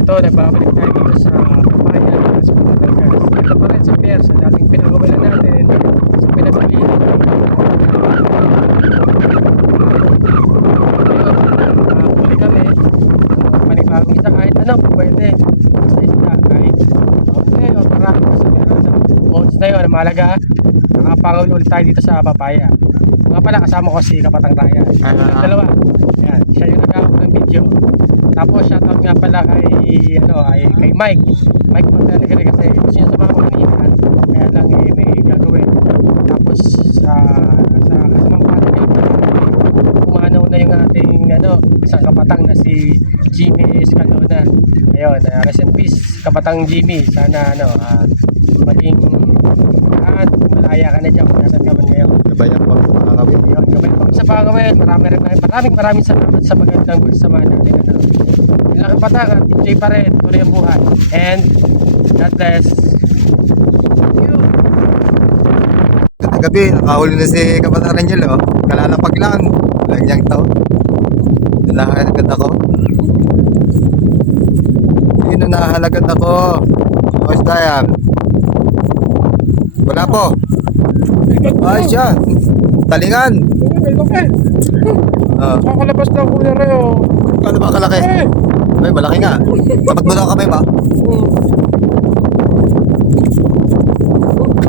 Ito, nagbabalik tayo dito sa Papaya, sa Batangas. Ito pa rin sa Pier, sa dating pinagawalan natin, sa pinagpilihan Huli kami, panibagong isda kahit ano, pwede. Basta isda, kahit okay, o marami ko sa meron ng bones na yun, malaga. Nakapangawin ulit tayo dito sa Papaya. Mga pala, kasama ko si Kapatang Raya. Ah. Dalawa. Yan, siya yung nag ng video. Tapos shoutout nga pala kay ano ay kay Mike. Mike rin kasi gusto niya sumama kanina. Kaya lang eh, may gagawin. Tapos sa sa kasamang pala niya umanaw na yung ating ano isang kapatang na si Jimmy Escalona. Ayun, uh, rest in peace kapatang Jimmy. Sana ano ah, maging at malaya ka na dyan kung nasan ka man ngayon. Gabayan pa kawin. Yun, gabay po sa pangawin. Marami rin maraming maraming salamat sa magandang pagsama natin. Ano. Yung laki patang at enjoy pa rin. Tuloy ang buhay. And God bless. Thank you. Ganda gabi, nakahuli na si Kapatang Rangel, oh. Kalalapag lang. Lang niyang tao. Nahalagat ako. Yun ang nahalagat ako. Boss Dayam. Wala po. Ay siya. Talingan. Oh. Kakalabas na ako na rin. Oh. Ano ba kalaki? Eh. Ay, malaki nga. Dapat mo daw kamay ba?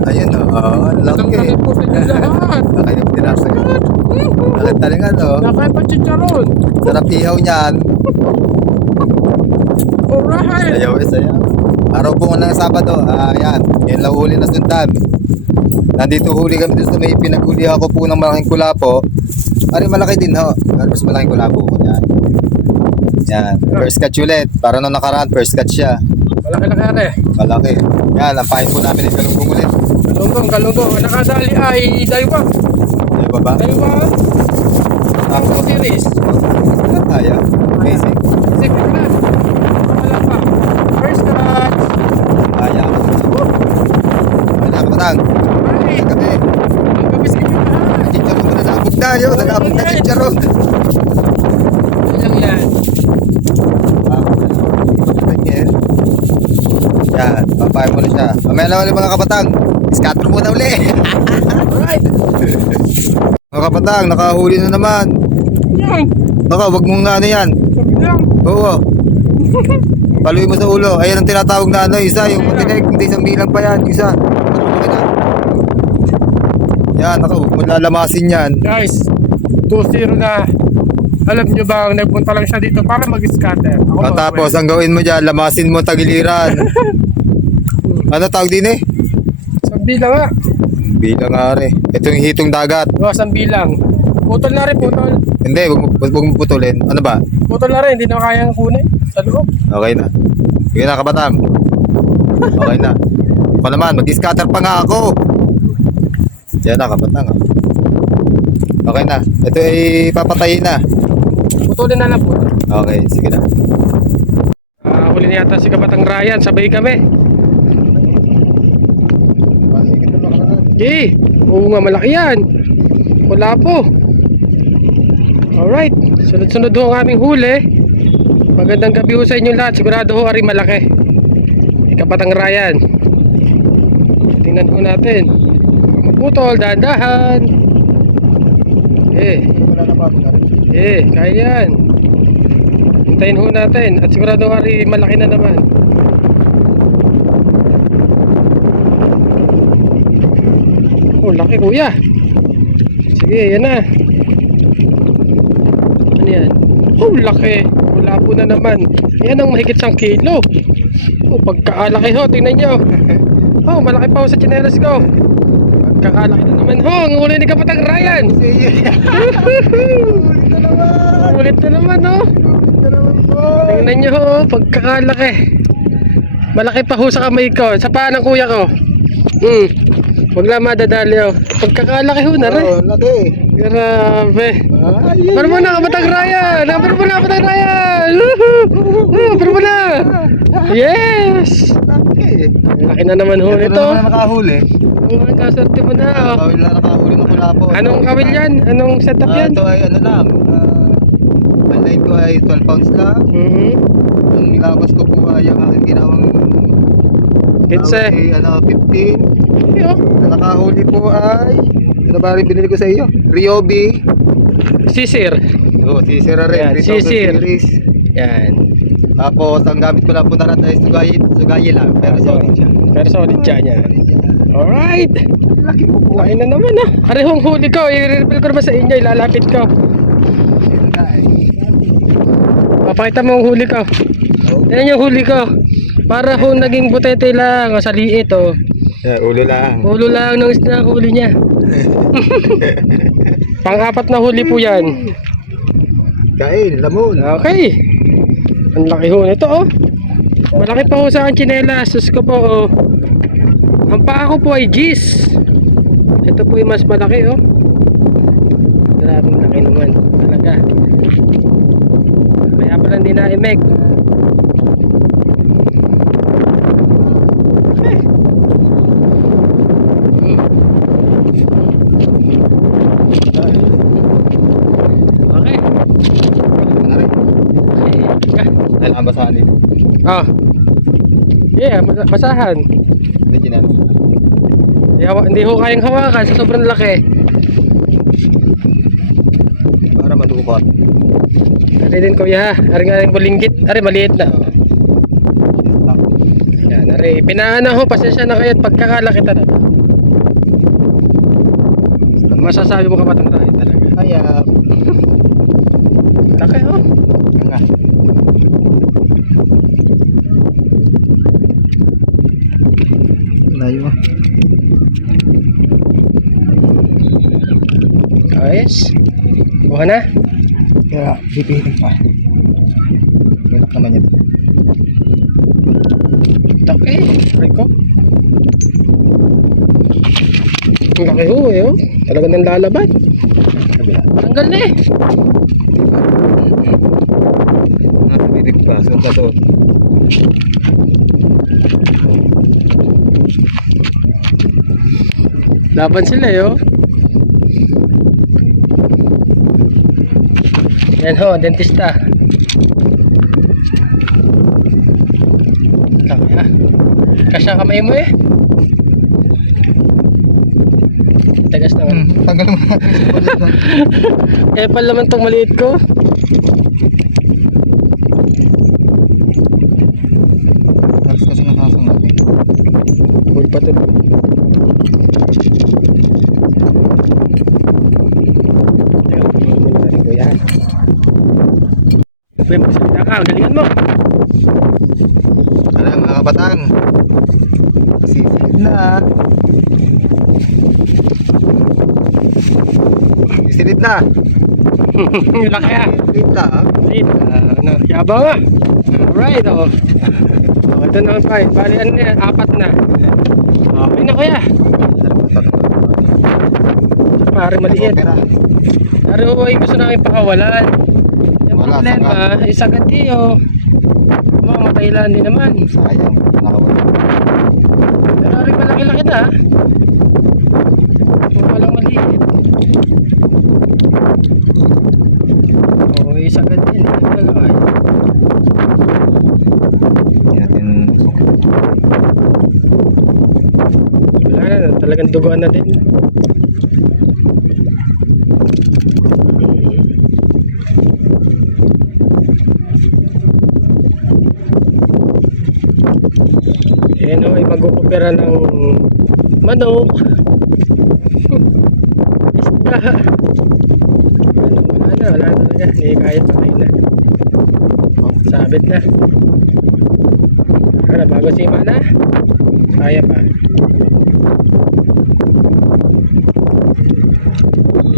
Ayun, oh. Ang laki. po sa lahat. Laki ng pinasa. Laki talingan, oh. Nakaya pa chicharon. Sarap ihaw niyan. Alright. Sayaw eh, sayaw. Araw po ng Sabado, ah, yan. Yan lang huli na sundan. Nandito huli kami dun sa may pinaghuli ako po ng malaking kulapo. Ari malaki din ho. Pero mas malaking kulapo ko yan. Yan. First catch ulit. Para nung nakaraan, first catch siya. Malaki na kaya eh. Malaki. Yan, ang pahin po namin ng galunggong ulit. Galunggong, galunggong. Nakadali ay daywa. Ay, baba. Daywa. Ang series. Kaya. Amazing. Second na. Wala pa. First catch. Kaya. Wala ka matang. Alright. Gabi. Ang gabis kayo lahat. Chicharon mo na nabog na yun. Nabog na chicharon. Ilang yan? Yan, papayin mo na siya. Mamaya na ulit mga kapatang. Scatter mo na uli. Alright. mga kapatang, nakahuli na naman. Yan. Baka, wag mong ano yan. Oo. Paluin mo sa ulo. Ayan ang tinatawag na ano, isa. Yung matinig, hindi isang bilang pa yan. Isa. Yan, ako, huwag mo lalamasin yan. Guys, 2-0 na. Alam nyo ba, nagpunta lang siya dito para mag-scatter. Ako At tapos, ang gawin mo dyan, lamasin mo tagiliran. ano tawag din eh? Isang bilang nga. Bilang nga rin. Ito yung hitong dagat. Iwas ang bilang. Putol na rin, putol. Hindi, wag mo, wag mo putulin. Ano ba? Putol na rin, hindi na kayang kunin. Sa loob. Okay na. Sige na, kabatang. Okay na. Ako naman, mag-scatter pa nga ako. Yan na, kabatang. ah. Okay na. Ito ay papatayin na. Putulin na lang po. Okay, sige na. Ah, huli na yata si Kapatang Ryan, sabay kami. Okay, oo nga malaki yan. Wala po. Alright, sunod-sunod ho ang aming huli. Magandang gabi ho sa inyo lahat. Sigurado ho ari malaki. Kapatang Ryan. Tingnan ho natin. Maputol, dahan-dahan. Eh, eh, kaya yan. Hintayin ho natin at sigurado ari malaki na naman. Oh, laki kuya. Sige, yan na. Ano yan? Oh, laki. Wala po na naman. Yan ang mahigit sang kilo. Oh, pagkaalaki ho, tingnan nyo. Oh, malaki pa ho sa chinelas ko. Pagkakalaki na naman ho, ang huli ni Kapatang Ryan. Ulit na naman ho. Tingnan nyo ho, pagkakalaki. Malaki pa ho sa kamay ko, sa paa ng kuya ko. Hmm. Huwag na madadali ho. Pagkakalaki ho na rin. Oh, laki. Grabe. Pero mo na, Kapatang Ryan! Pero mo na, Kapatang Ryan! Pero mo na! Yes! laki. Laki na naman ho Ito ito. na nakahuli. Ang kasarte mo na. oh. Kawil na nakahuli ng kulapo. Anong kawil yan? Anong setup Ah, yan? ito ay ano lang. ah, Ang line ko ay 12 pounds lang. Mhm. Ang nilabas ko po ay ang aking ginawang Kitse. tawag ay, ano, 15. Yo. Ang nakahuli po ay ano ba rin binili ko sa iyo? Ryobi. Sisir. Oh, si Sir Yan, rin. si Sir. Series. Yan. Tapos ang gamit ko lang po na rat ay sugayi, sugayi lang. Pero solid siya. Pero solid siya niya. Alright. Laki po po. Kain na naman ah. Arehong huli ko. I-refill ko naman sa inyo. Ilalapit ko. Papakita mo ang huli ko. Yan yung huli ko. Para ho naging butete lang. O, sa liit oh. Yeah, ulo lang. Ulo lang ng isda ang huli niya. Pang-apat na huli po yan. Kain, lamon. Okay. Ang laki ho nito oh. Malaki pa ho sa akin chinelas. Sus ko po oh. Ang paa ko po ay G's. Ito po yung mas malaki oh. Grabe laki naman. Talaga. Kaya pala hindi na imek. Ah. Yeah, basahan. Hindi chinan. Hindi, hawa, hindi ho kayang hawakan sa sobrang laki. Para madukot. Ari din kuya. Ari nga yung bulinggit. Ari maliit na. Yan, ari. Pinaana ho. Pasensya na kayo at pagkakalaki talaga. Masasabi mo ka ba talaga? Kaya, Laki ho. nga. Layo. Ayos. Buha na. Kaya, bibihin pa. Malak naman yan. Laki. Rico. Ang laki ho eh oh. Talaga nang lalaban. Tanggal na eh. Ah, bibig pa. So, kaso. Laban sila eh oh. Yan ho, dentista. Kasya kamay mo eh. Tagas na nga. Hmm, tanggal mo. Eh, pala naman tong maliit ko. Alas kasi nakasang natin. Huli pa to. Teka, tingnan mo na rin ko yan. Uy, ka. Galingan mo. Ano mga kabatang? Sisilid na. Sisilid na. Laki ah. Sisilid na. Wait, ah, ano, yabang ah. Alright, oh. Oh, ito na pa. Bali, ano na, apat na. Okay na kuya. Pare maliit. Pero ay gusto namin pakawalan. Wala, problema, sagad iyo. Mamamatay lang din naman. Sayang. Nakawala. Pero rin malaki-laki na. Kung walang maliit. Oo, oh, sagad din. eh. Talaga ay. Hindi natin Wala na, talagang duguan na din. Ayan o, ay mag-oopera ng manok. Isda. Ano, wala na, wala talaga. Hindi kaya patay na. Sabit na. Ano, bago sima na? Kaya pa.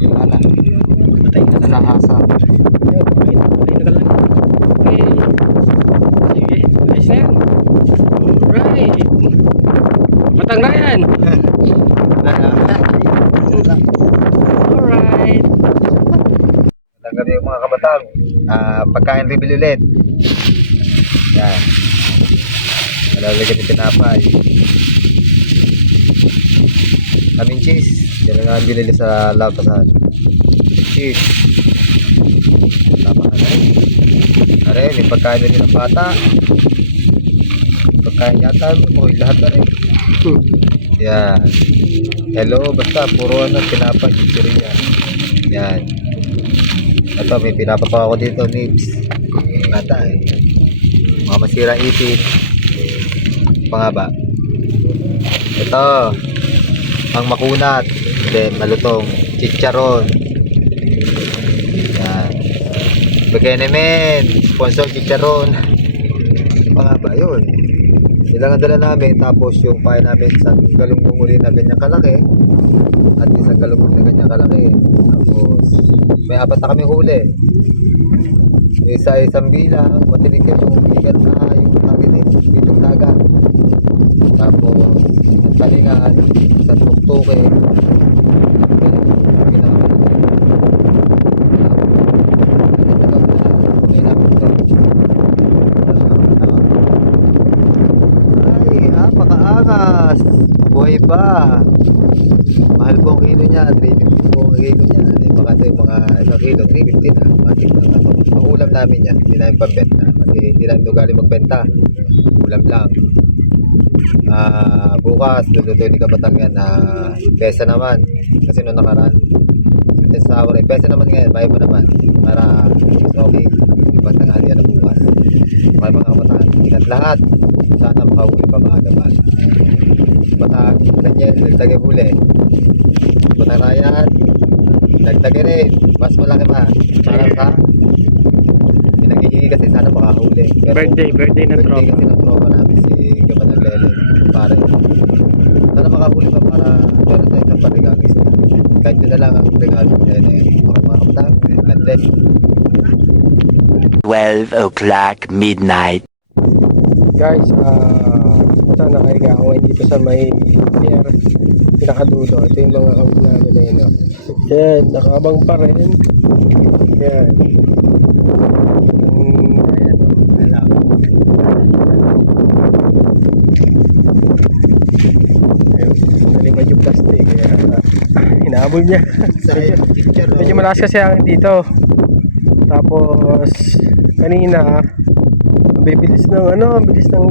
wala na. Patay na. Nanahasa. Ayun, patay na. Patay na talaga. Okay. Sige, ayos na yan. Alright. Matang na yan. Alright. Gabi mga kabatang. Ah, pagkain reveal ulit. Yan. Malalagay yung tinapay. Kaming cheese. Yan ang binili sa Lautasan. Cheese. Tama ka na. Eh, may pagkain na din ng bata. Pagkain yata, okay, lahat na rin. Yan. Hello, basta puro ano, pinapa, chichiria. Yan. Ito, may pinapa pa ako dito, Nibs. Bata eh. Mga masirang ipin. Pa nga ba? Ito, ang makunat. Then, malutong. Chicharon. Yan. Bigay namin. Sponsor chicharon. Pa nga ba? Yun. Ilang ang dala namin. Tapos yung pahay namin sa galunggong uli na ganyang kalaki. Galunggong na ganyang kalaki. Tapos may apat na kami huli. Yung isa ay isang bilang. Matinig yun yung bigat na yung tagitin. Ditong dagat. Tapos yung talingan. Tuktuke. Ay, apakaangas. Buhay pa. Kilo niya. 350 po ang kilo niya. Ay, baka ito yung mga isang kilo. 350 na. Matik na ito. Ang ulam namin yan. Hindi namin pambenta. Kasi hindi namin ugali magbenta. Ulam lang. Ah, bukas, luluto ni Kabatang yan na pesa naman. Kasi noong nakaraan, sa sour eh. Pesa naman ngayon, bayo mo naman. Para okay. Ibang tanghali na bukas. Mga mga kabataan, ingat lahat. Sana makahuli pa maaga ba. Bataan, ganyan, nagtagay huli. Ryan, nagtagay rin. Mas malaki pa. Para sa pinaghihingi kasi sana makahuli. Pero Birthday, birthday ng birthday tropa. kasi ng tropa namin si Kabatang Lele. Pare. Sana makahuli pa para meron tayo sa parigang isda. Kahit yun na lang ang regalo ko na yun. Okay mga kabataan, God bless. 12 o'clock midnight. Guys, ah, ito nakahiga ako ngayon dito sa may pier. Pinakadulo. Ito yung mga out na yun. oh. Yan, nakabang pa rin. Yan. Oh, nalimad yung plastic. Kaya, ah, hinahabol niya. medyo, picture. medyo malakas kasi ang dito. Tapos, kanina, ang bibilis ng ano, ang bilis ng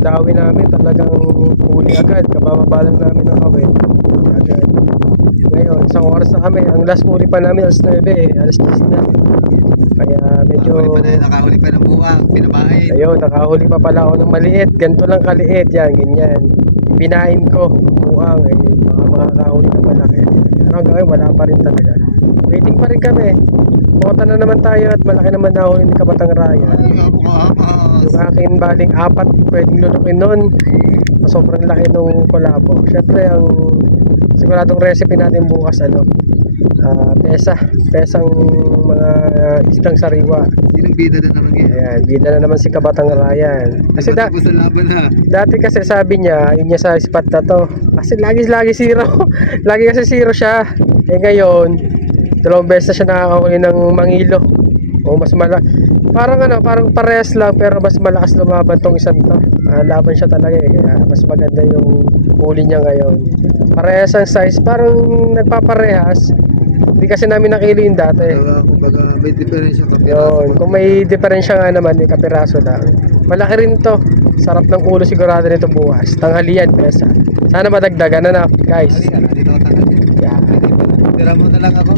dawi namin. Talagang huli agad. Kabababa lang namin ng kawin. Huli isang oras na kami. Ang last huli pa namin, alas 9 eh. Alas 10 na. Kaya medyo... Nakahuli pa na nakahuli pa ng buwang, pinamain. Ayun, nakahuli pa pala ako ng maliit. Ganito lang kaliit. Yan, ganyan. Pinain ko. Buang. Eh, baka makakahuli ng malaki. Ano ang gawin? Wala pa rin talaga. Waiting pa rin kami. Kota na naman tayo at malaki naman nahuli ni Kabatang Raya. Ay. Yung akin baling apat, pwedeng lulukin nun. Sobrang laki nung kolabo. Siyempre, ang siguradong recipe natin bukas, ano, ah, pesa. Pesang mga isdang sariwa. Sinong bida na naman yan? Ayan, bida na naman si Kabatang Ryan. Kasi da, sa laban na. dati kasi sabi niya, yun niya sa spot na to. Kasi lagi lagi zero. lagi kasi zero siya. Eh ngayon, dalawang beses na siya nakakahuli ng mangilo. O mas mala Parang ano, parang parehas lang pero mas malakas lumaban tong isang to. Ah, laban siya talaga eh. Kaya mas maganda yung huli niya ngayon. Parehas ang size, parang nagpaparehas. Hindi kasi namin nakilo yung dati. Kaya kumbaga may diferensya ka. Yun, kung may diferensya nga naman, may kapiraso lang. Malaki rin to. Sarap ng ulo sigurado nito bukas. Tanghalian, pesa. Sana madagdagan na na, guys. Halika, dito ako tangal. Yeah. Tira mo na lang ako.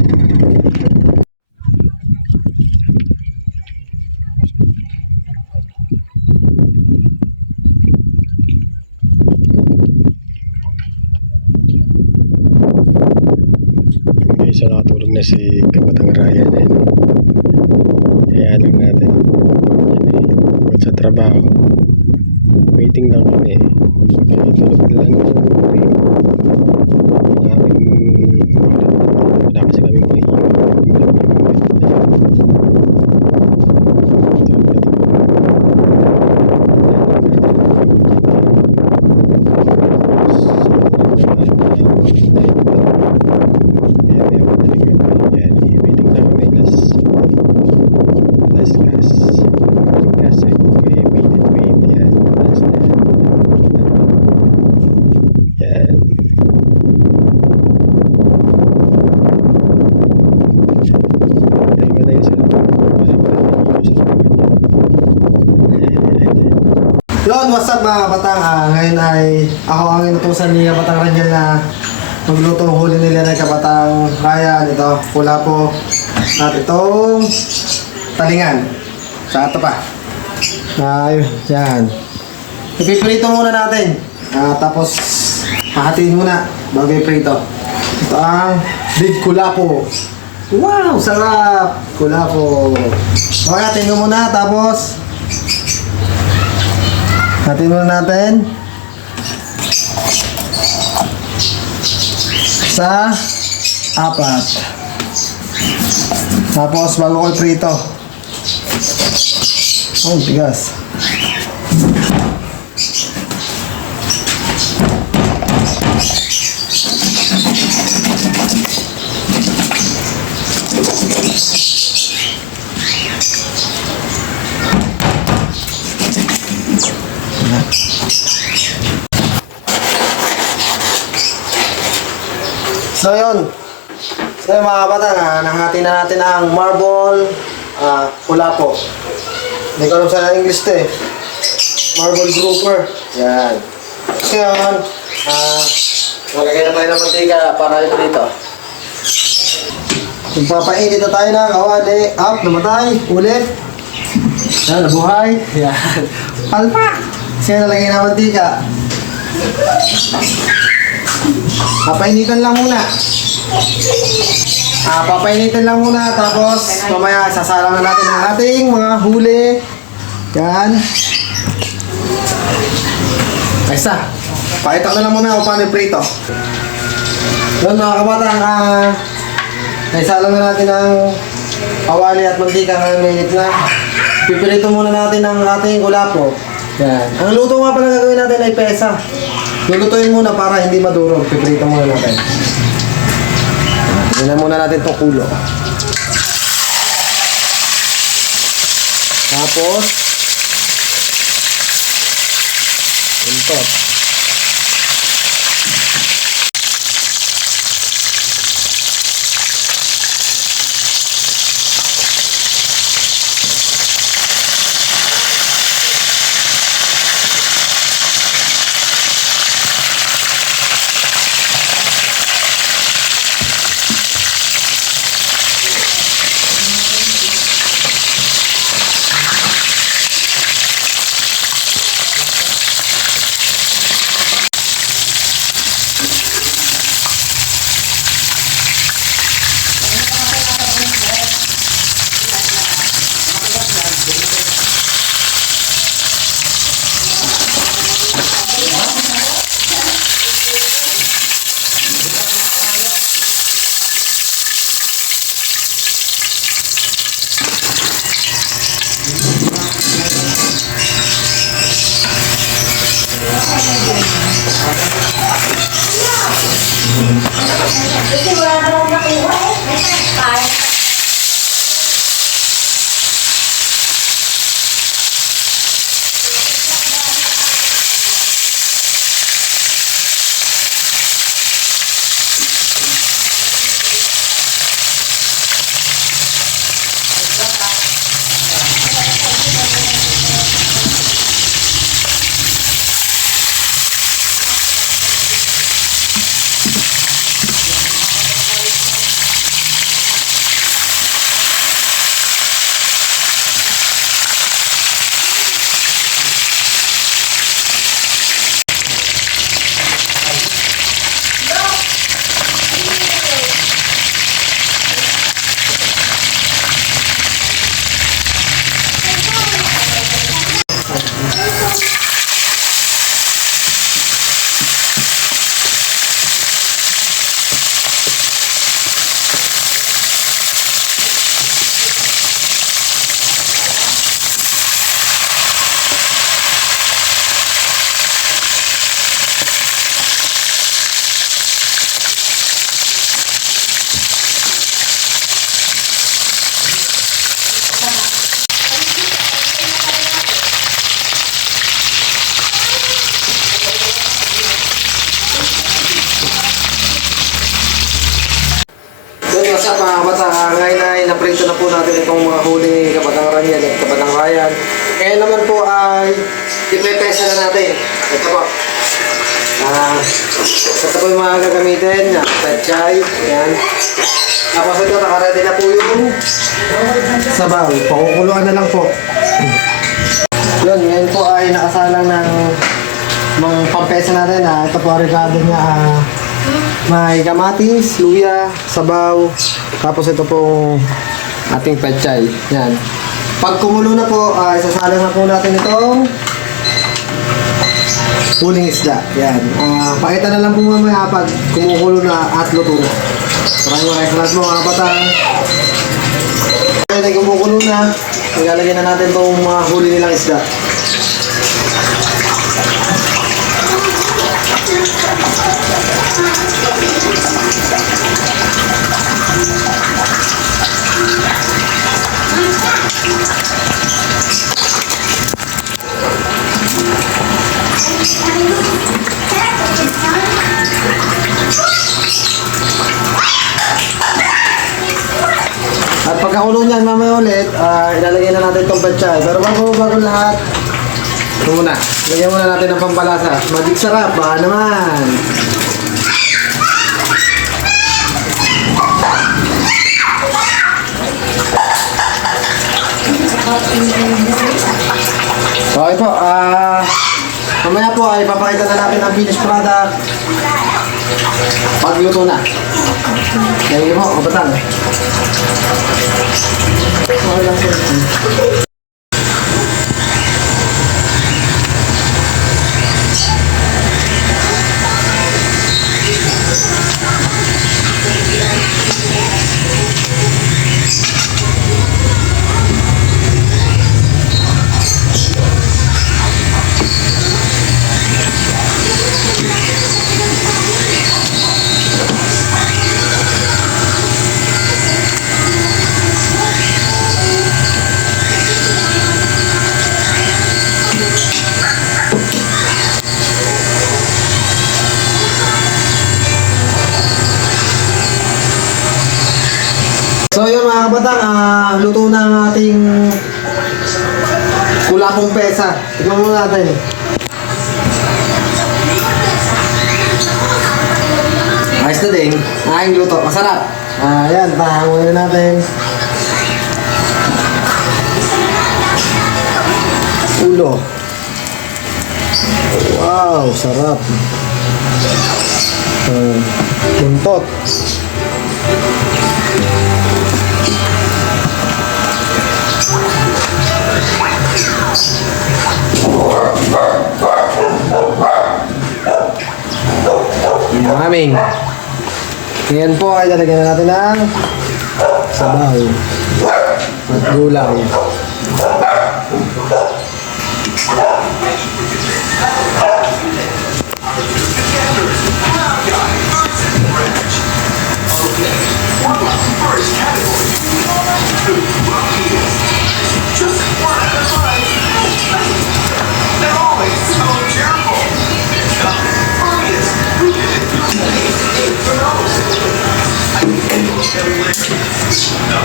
Okay, so nakatulog na si Kabatang Ryan. Eh, no? Kaya lang natin. Yan eh. Bukod sa trabaho. Waiting lang kami. Kaya tulog na lang yung rin. Ang aming wala kasi kami mga iwan. Wala kami mga Tulog na tulog. Kaya may ako talaga. Yan, eh, waiting na kami last last gas. Yung gas ay okay, wait and wait. Yan, last na yan. Yan. Yun, what's up mga kapatang? Ah, ngayon ay ako ang inutusan ni Kapatang Rangel na magluto ng huli nila ng Kapatang Ryan. Ito, pula po. At itong talingan. Sa ito pa. Ay, yan. Ipiprito muna natin. Ah, tapos hahatiin muna bago iprito. Ito ang big kulapo. Wow, sarap! Kulapo. Okay, ko muna tapos Hatiin muna natin. Sa apat. Tapos bago ko prito. Oh, bigas. So yun. So yun mga kapatang, ah, nahati na natin ang marble ah, kulapo. Hindi ko alam sa English to eh. Marble grouper. Yan. So yun, ah, magkakita tayo ng mantika para ito dito. Magpapainit na tayo ng kawali. Up, namatay. Ulit. Yan, nabuhay. Yan. Palpak. Siya nalagay na mantika. Papainitan lang muna. Ah, papainitan lang muna tapos mamaya sasalang na natin ang ating mga huli. Yan. Ayos na. Pakita ko na lang muna kung paano prito. Yun mga kabatang, ah, naisalang na natin ang kawali at mantika ng minute na. Pipirito muna natin ang ating kulapo. Yan. Ang luto nga pala gagawin natin ay pesa. Lulutuin muna para hindi madurog. Pipirito muna natin. Tignan muna natin itong kulo. Tapos, Kasi wala na akong nakuha eh. Kaya ito. natin itong mga huli ni Kapatang Raniel at Kapatang Ryan. Kaya naman po ay ipepesa na natin. Ito po. Ah, ito po yung mga gagamitin. Yan, Pechay. Yan. Tapos ito, nakaready na po yung sabaw. Pakukuluan na lang po. Yun, ngayon po ay nakasalang ng mga pampesa natin. Ah. Ito po ang regalo niya. Ah, may kamatis, luya, sabaw. Tapos ito po ating pechay. Yan. Pag kumulo na po, ay isasalang na po natin itong huling isda. Yan. Ah, pakita na lang po mamaya pag kumukulo na at luto na. Maraming maraming salamat po mga batang. Kaya na kumukulo na, ilalagay na natin itong mga huli nilang isda. At pagkakulo niyan mamaya ulit, ah, ilalagay na natin itong pechay. Pero bago bago lahat, muna. Lagyan muna natin ng pampalasa. Magic sarap, baka naman. Okay po, ah... mamaya po ay papakita na natin ang finished product. Pagluto na. Thank you po, kabatang. Okay po. Natin. Ayos na din. Aking luto. Masarap. Ah, yan. Natin. Ulo. Wow, sarap. Uh, buntot. Maraming. Ngayon po ay lalagyan na natin ng sabaw at gulay.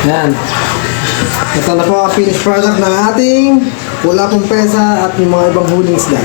Yan. Ito na po ang finished product ng ating pula pong pesa at yung mga ibang huling isda.